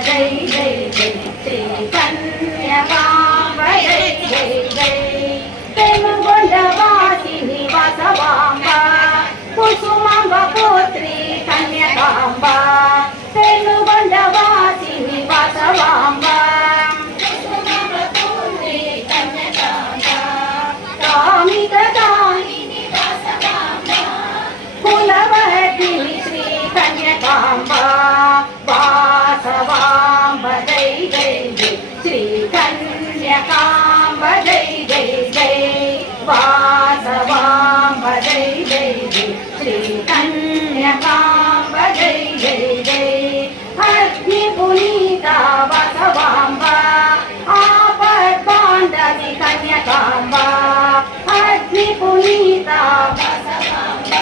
జై జై జై శ్రీ కన్యకాంబ జై జై జై పెనుగొండవాసిని వాసవాంబ కుసుమాంబ పుత్రి కన్యకాంబ పెనుగొండవాసిని వాసవాంబ కుసుమాంబ పుత్రి కన్యకాంబ కామిక దాయిని వాసవాంబ కులవతిని శ్రీ కన్యకాంబ వాసవాంబ జై జై జై శ్రీ కన్యకాంబ జై జై జై వాసవాంబ జై జై జై శ్రీ కన్యకాంబ జై జై జై అగ్ని పునీత వాసవాంబ ఆపద్బాంధవి కన్యకాంబ అగ్ని పునీత వాసవాంబ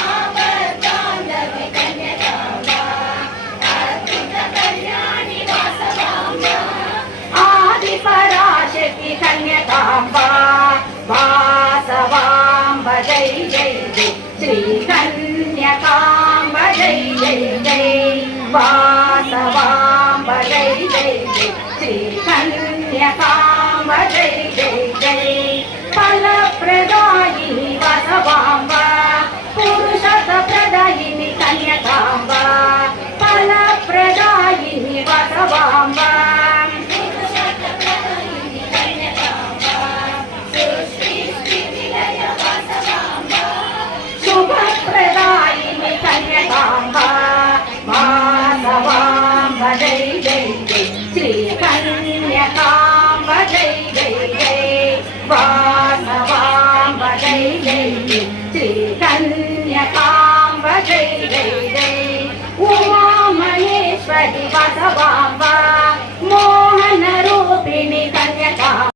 ఆపద్బాంధవి కన్యకాంబ అద్భుత కళ్యాణి వాసవాంబ ఆది పరాశక్తి కన్యకాంబ వాసవాంబ జై జై జై శ్రీ కన్యకాంబ జై జై జై వాసవాంబ జై జై జై శ్రీ కన్యకాంబ జై జై జై ఫలప్రదాయిని వాసవాంబ పురుషత ప్రదాయిని కన్యకాంబ ఫలప్రదాయిని వాసవాంబ శుభప్రదాయిని కన్యకాంబ వాసవాంబ జై జై జై శ్రీ కన్యకాంబ జై జై జై వాసవాంబ జై జై జై శ్రీ కన్యకాంబ జై జై జై ఉమామహేశ్వరి వాసవాంబ మోహన రూపిణి కన్యకాంబ